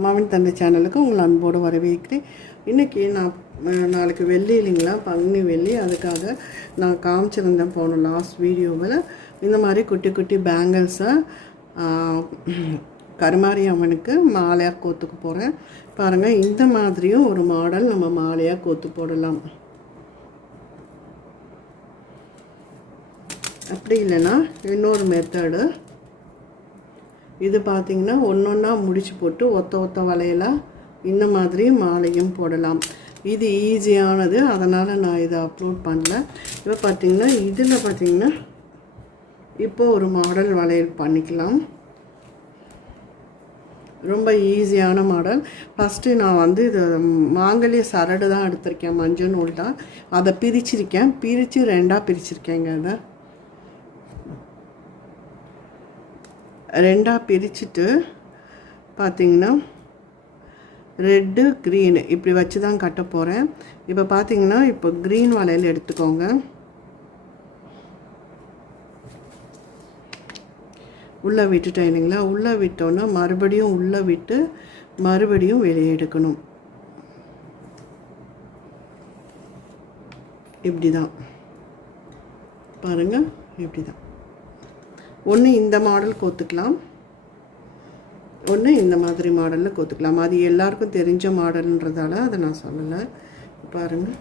அம்மாவின் தந்தை சேனலுக்கு உங்களை அன்போடு வரவேற்கிறேன். இன்றைக்கி நாளைக்கு வெள்ளி இல்லைங்களா, பங்குனி வெள்ளி. அதுக்காக நான் காமிச்சிருந்தேன் போன லாஸ்ட் வீடியோவில். இந்த மாதிரி குட்டி குட்டி பேங்கிள்ஸை கருமாரி அம்மனுக்கு மாலையாக கோத்துக்கு போகிறேன். பாருங்கள், இந்த மாதிரியும் ஒரு மாடல் நம்ம மாலையாக கோத்து போடலாம். அப்படி இல்லைன்னா இன்னொரு மெத்தடு, இது பார்த்திங்கன்னா ஒன்றா முடிச்சு போட்டு ஒத்த வளையலாம் இந்த மாதிரி மாலையும் போடலாம். இது ஈஸியானது, அதனால் நான் இதை அப்லோட் பண்ணல. இப்போ பார்த்திங்கன்னா இதில் பார்த்திங்கன்னா இப்போ ஒரு மாடல் வளையல் பண்ணிக்கலாம். ரொம்ப ஈஸியான மாடல். ஃபஸ்ட்டு நான் வந்து இது மாங்கல்ய சரடு தான் எடுத்திருக்கேன், மஞ்சள் நூல் தான். அதை பிரிச்சிருக்கேன், பிரித்து ரெண்டாக பிரிச்சிருக்கேங்க. அதை ரெண்டாக பிரிச்சுட்டு பார்த்திங்கன்னா ரெட்டு க்ரீனு இப்படி வச்சு தான் கட்ட போகிறேன். இப்போ பார்த்திங்கன்னா இப்போ க்ரீன் வளையல் எடுத்துக்கோங்க. உள்ளே விட்டுட்டேன் இல்லைங்களா, உள்ளே விட்டோன்னா மறுபடியும் உள்ளே விட்டு மறுபடியும் வெளியே எடுக்கணும். இப்படி தான் பாருங்கள், இப்படி தான். ஒன்று இந்த மாடல் கோத்துக்கலாம், ஒன்று இந்த மாதிரி மாடலில் கோத்துக்கலாம். அது எல்லாருக்கும் தெரிஞ்ச மாடல்ன்றதால அதை நான் சொல்லலை. பாருங்கள்,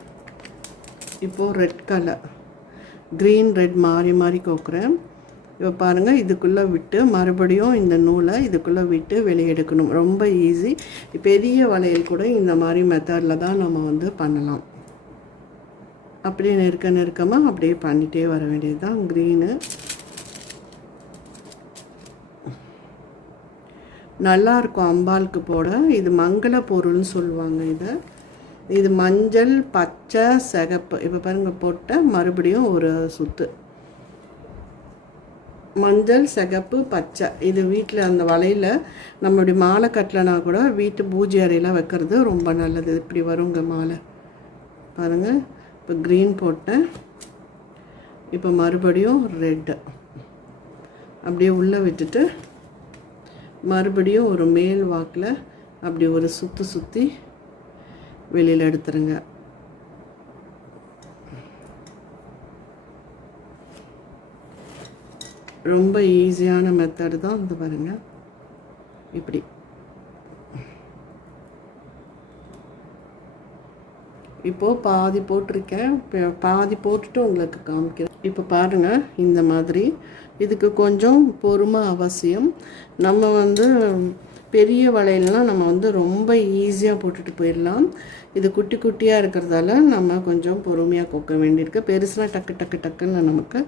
இப்போது ரெட் கலர் க்ரீன் ரெட் மாறி மாறி கோக்குறேன். இப்போ பாருங்கள், இதுக்குள்ளே விட்டு மறுபடியும் இந்த நூலை இதுக்குள்ளே விட்டு வெளியே எடுக்கணும். ரொம்ப ஈஸி. பெரிய வளையல் கூட இந்த மாதிரி மெத்தடில் தான் நம்ம வந்து பண்ணலாம். அப்படியே நெருக்கமாக அப்படியே பண்ணிகிட்டே வர வேண்டியது தான். க்ரீனு நல்லாயிருக்கும் அம்பாளுக்கு போட. இது மங்கள பொருள்னு சொல்லுவாங்க. இது மஞ்சள், பச்சை, சிகப்பு. இப்போ பாருங்கள், போட்ட மறுபடியும் ஒரு சுற்று மஞ்சள், சிகப்பு, பச்சை. இது வீட்டில் அந்த வலையில் நம்மளுடைய மாலை கட்டலைனா கூட வீட்டு பூஜை அறையில் வைக்கிறது ரொம்ப நல்லது. இப்படி வருங்க மாலை. பாருங்கள், இப்போ க்ரீன் போட்டேன். இப்போ மறுபடியும் ரெட்டு அப்படியே உள்ளே விட்டுட்டு மறுபடியும் ஒரு மேல் வாக்கில் அப்படி ஒரு சுற்றி வெளியில் எடுத்துருங்க. ரொம்ப ஈஸியான மெத்தடு தான் இது. பாருங்கள், இப்படி இப்போது பாதி போட்டிருக்கேன், பாதி போட்டுட்டு உங்களுக்கு காமிக்கிறேன். இப்போ பாருங்கள், இந்த மாதிரி. இதுக்கு கொஞ்சம் பொறுமை அவசியம். நம்ம வந்து பெரிய வளையல்னால் நம்ம வந்து ரொம்ப ஈஸியாக போட்டுட்டு போயிடலாம். இது குட்டி குட்டியாக இருக்கிறதால நம்ம கொஞ்சம் பொறுமையாக கொக்க வேண்டியிருக்கு. பெருசுனா டக்குன்னு நமக்கு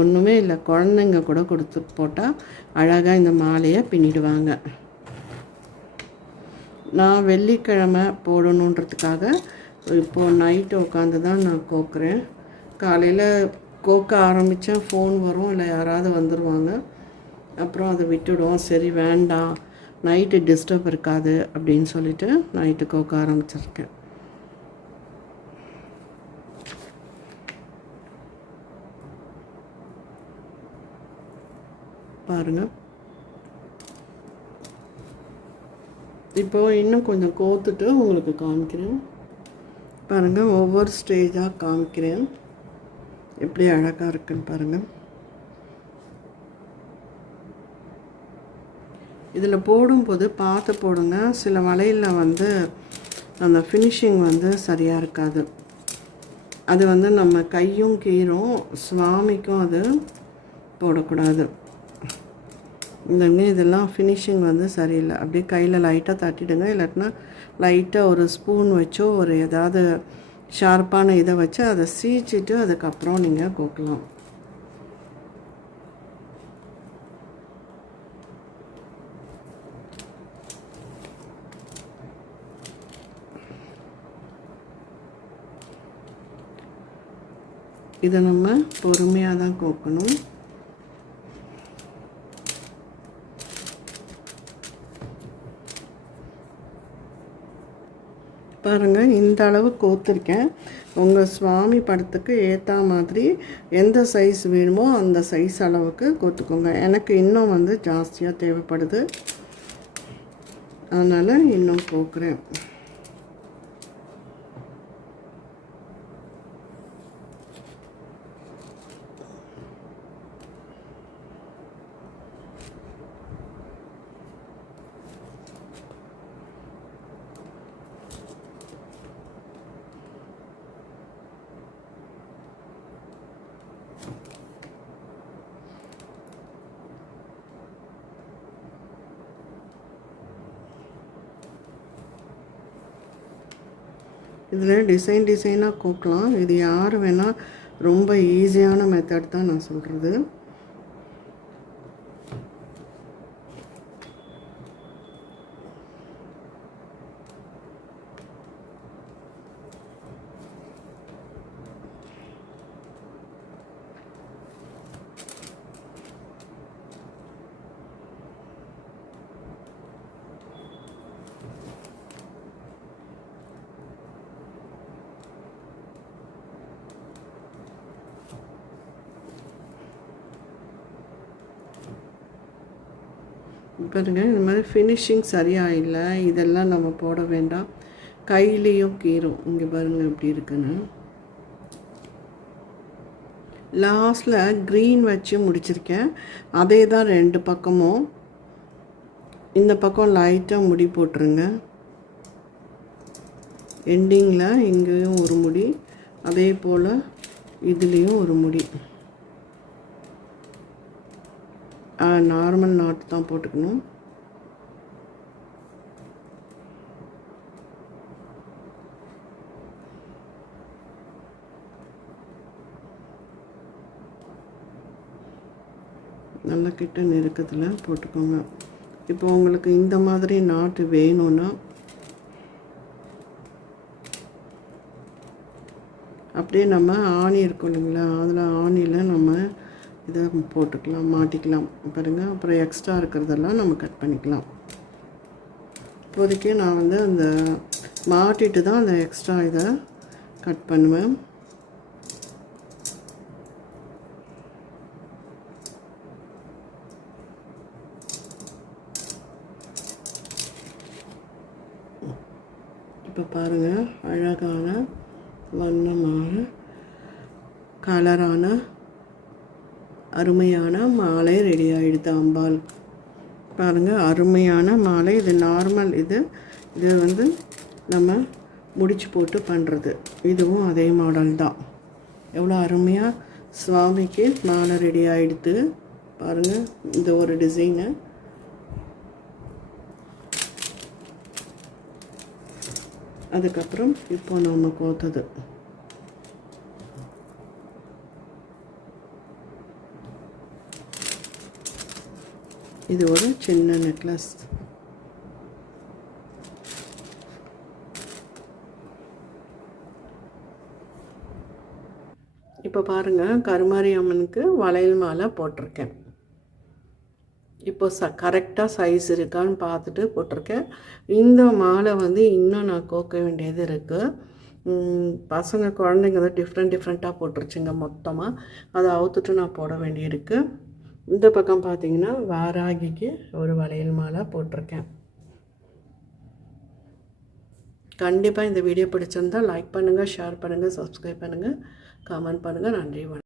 ஒன்றுமே இல்லை. குழந்தைங்க கூட கொடுத்து போட்டால் அழகாக இந்த மாலையை பின்னிடுவாங்க. நான் வெள்ளிக்கிழமை போடணுன்றதுக்காக இப்போது நைட்டு உட்காந்து தான் நான் கோக்குறேன். காலையில் கோக்க ஆரம்பித்தேன், ஃபோன் வரும், இல்லை யாராவது வந்துடுவாங்க, அப்புறம் அதை விட்டுடுவோம். சரி வேண்டாம், நைட்டு டிஸ்டர்ப் இருக்காது அப்படின்னு சொல்லிட்டு நைட்டு கோக்க ஆரம்பிச்சிருக்கேன். பாருங்கள், இப்போது இன்னும் கொஞ்சம் கோத்துட்டு உங்களுக்கு காமிக்கிறேன். பாருங்கள், ஒவ்வொரு ஸ்டேஜாக காமிக்கிறேன், எப்படி அழகாக இருக்குன்னு பாருங்கள். இதில் போடும்போது பார்த்து போடுங்க. சில வளையலில் வந்து அந்த ஃபினிஷிங் வந்து சரியாக இருக்காது. அது வந்து நம்ம கையும் கீரும் சுவாமிக்கும் அது போடக்கூடாது. இதெல்லாம் ஃபினிஷிங் வந்து சரியில்லை. அப்படியே கையில் லைட்டாக தட்டிடுங்க, இல்லாட்டினா லைட்டாக ஒரு ஸ்பூன் வச்சோ ஒரு ஏதாவது ஷார்ப்பான இதை வச்சு அதை சீச்சிட்டு அதுக்கப்புறம் நீங்கள் கோக்கலாம். இதை நம்ம பொறுமையாக தான் கோக்கணும். பாருங்கள், இந்த அளவு கோத்துருக்கேன். உங்கள் சுவாமி படத்துக்கு ஏற்ற மாதிரி எந்த சைஸ் வேணுமோ அந்த சைஸ் அளவுக்கு கோத்துக்கோங்க. எனக்கு இன்னும் வந்து ஜாஸ்தியாக தேவைப்படுது, அதனால் இன்னும் கோக்குறேன். இதில் டிசைனாக கோக்கலாம். இது யார் வேணால், ரொம்ப ஈஸியான மெத்தட் தான் நான் சொல்கிறது. பாருங்க, இந்த மாதிரி ஃபினிஷிங் சரியாக இல்லை. இதெல்லாம் நம்ம போட வேண்டாம். கையிலையும் கீரும். இங்கே பாருங்கள் எப்படி இருக்குன்னு. லாஸ்ட்டில் க்ரீன் வச்சு முடிச்சிருக்கேன். அதே தான் 2 பக்கமும். இந்த பக்கம் லைட்டாக முடி போட்டுருங்க. எண்டிங்கில் இங்கேயும் ஒரு முடி, அதே போல் இதுலேயும் ஒரு முடி. நார்மல் நாட் தான் போட்டுக்கணும். நல்ல கிட்ட நெருக்கத்தில் போட்டுக்கோங்க. இப்போ உங்களுக்கு இந்த மாதிரி நாட்டு வேணும்னா அப்படியே நம்ம ஆணி இருக்கும் இல்லைங்களா, அதில் ஆணியில் நம்ம இதை போட்டுக்கலாம், மாட்டிக்கலாம். பாருங்கள், அப்புறம் எக்ஸ்ட்ரா இருக்கிறதெல்லாம் நம்ம கட் பண்ணிக்கலாம். இப்போதைக்கு நான் வந்து அந்த மாட்டிட்டு தான் அந்த எக்ஸ்ட்ரா இதை கட் பண்ணுவேன். இப்போ பாருங்கள், அழகான வண்ணமான கலரான அருமையான மாலை ரெடி ஆகிடுது அம்பாள். பாருங்கள், அருமையான மாலை. இது நார்மல். இது வந்து நம்ம முடிச்சு போட்டு பண்ணுறது. இதுவும் அதே மாடல் தான். எவ்வளோ அருமையாக சுவாமிக்கு மாலை ரெடி ஆகிடுது பாருங்கள். இந்த ஒரு டிசைனு. அதுக்கப்புறம் இப்போ நம்ம கோத்தது. இது ஒரு சின்ன நெக்லஸ். இப்போ பாருங்கள், கருமாரி அம்மனுக்கு வளையல் மாலை போட்டிருக்கேன். இப்போ கரெக்டாக சைஸ் இருக்கான்னு பார்த்துட்டு போட்டிருக்கேன். இந்த மாலை வந்து இன்னும் நான் கோக்க வேண்டியது இருக்குது. பசங்க குழந்தைங்க தான் டிஃப்ரெண்ட்டாக போட்டுருச்சுங்க மொத்தமாக. அதை அவுத்துட்டு நான் போட வேண்டியிருக்கு. இந்த பக்கம் பார்த்தீங்கன்னா வாராகிக்கு ஒரு வளையல் மாலை போட்டிருக்கேன். கண்டிப்பாக இந்த வீடியோ பிடிச்சிருந்தால் லைக் பண்ணுங்கள், ஷேர் பண்ணுங்கள், சப்ஸ்கிரைப் பண்ணுங்கள், கமெண்ட் பண்ணுங்கள். நன்றி, வணக்கம்.